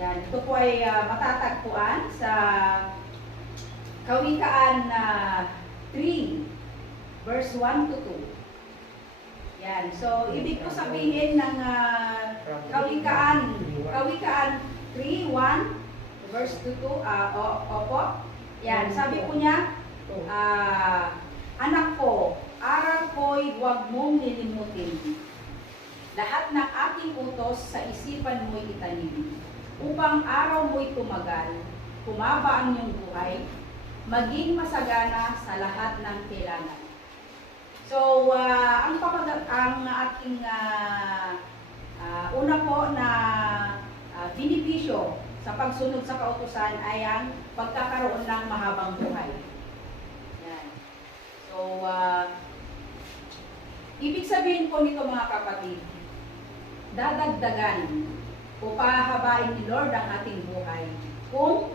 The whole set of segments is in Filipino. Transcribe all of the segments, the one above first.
Yan. Ito po ay uh, matatagpuan sa Kawikaan na uh, 3, verse 1 to 2. Yan. So, ibig po sabihin ng uh, Kawikaan, Kawikaan 3, 1, verse 2 to, uh, opo. Yan. Sabi po niya, uh, anak ko, aral ko'y huwag mong nilimutin. Lahat ng aking utos sa isipan mo'y itanim upang araw mo'y tumagal, kumaba ang iyong buhay, maging masagana sa lahat ng kailangan. So, ah, ang papag ang ating ah, ah, una po na uh, binipisyo sa pagsunod sa kautusan ay ang pagkakaroon ng mahabang buhay. Yan. So, ah, ibig sabihin po nito mga kapatid, dadagdagan o pahabain ni Lord ang ating buhay kung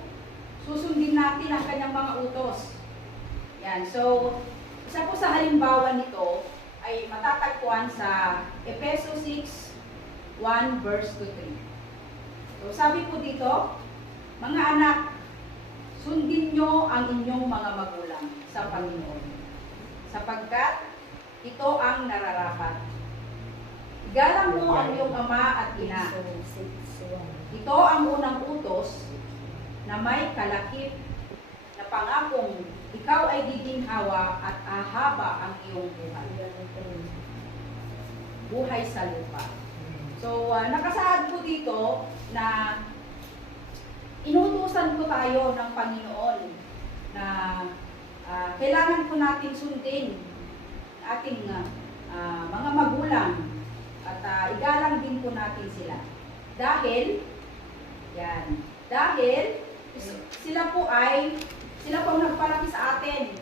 susundin natin ang kanyang mga utos. Yan. So, isa po sa halimbawa nito ay matatagpuan sa Efeso 6, 1 verse to 3. So, sabi po dito, mga anak, sundin nyo ang inyong mga magulang sa Panginoon. Sapagkat ito ang nararapat. Igalang mo ang iyong ama at ina. Ito ang unang utos na may kalakip na pangakong ikaw ay giginhawa at ahaba ang iyong buhay. Buhay sa lupa. So, ah, nakasaad po dito na inutusan po tayo ng Panginoon na ah, kailangan po natin sundin ating ah, mga magulang at ah, igalang din po natin sila. Dahil, yan, dahil sila po ay, sila po ang nagpalaki sa atin.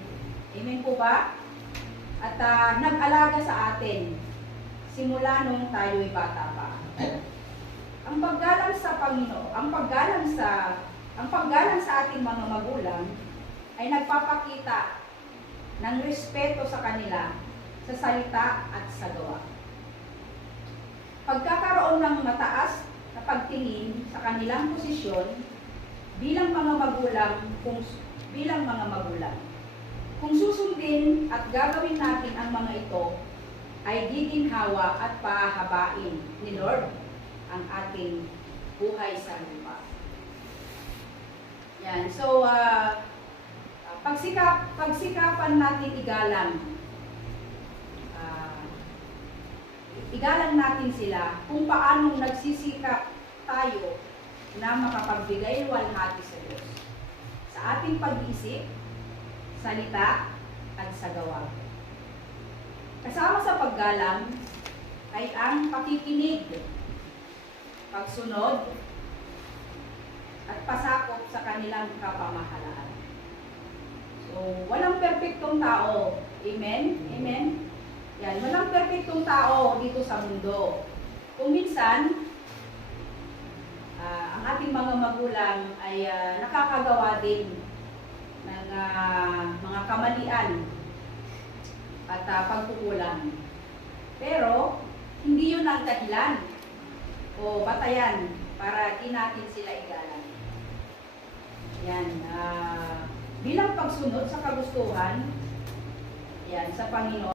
Amen po ba? At ah, nag-alaga sa atin simula nung tayo'y bata pa. Ang paggalang sa Panginoon, ang paggalang sa ang paggalang sa ating mga magulang ay nagpapakita ng respeto sa kanila sa salita at sa gawa. Pagkakaroon ng mataas na pagtingin sa kanilang posisyon bilang mga magulang kung bilang mga magulang. Kung susundin at gagawin natin ang mga ito, ay giginhawa at pahabain ni Lord ang ating buhay sa lupa. Yan. So, ah, pagsikap, pagsikapan natin igalang. Igalang natin sila kung paanong nagsisikap tayo na makapagbigay walhati sa Diyos. Sa ating pag-isip, salita, at sa gawa. Kasama sa paggalang ay ang pakikinig, pagsunod, at pasakop sa kanilang kapamahalaan. So, walang perpektong tao. Amen? Amen? Yan, walang perpektong tao dito sa mundo. Kung minsan, ah, ang ating mga magulang ay ah, nakakagawa din ng ah, mga kamalian at uh, pagkukulang. Pero, hindi yun ang dahilan o batayan para di natin sila igalang. Yan. ah, bilang pagsunod sa kagustuhan, yan, sa Panginoon,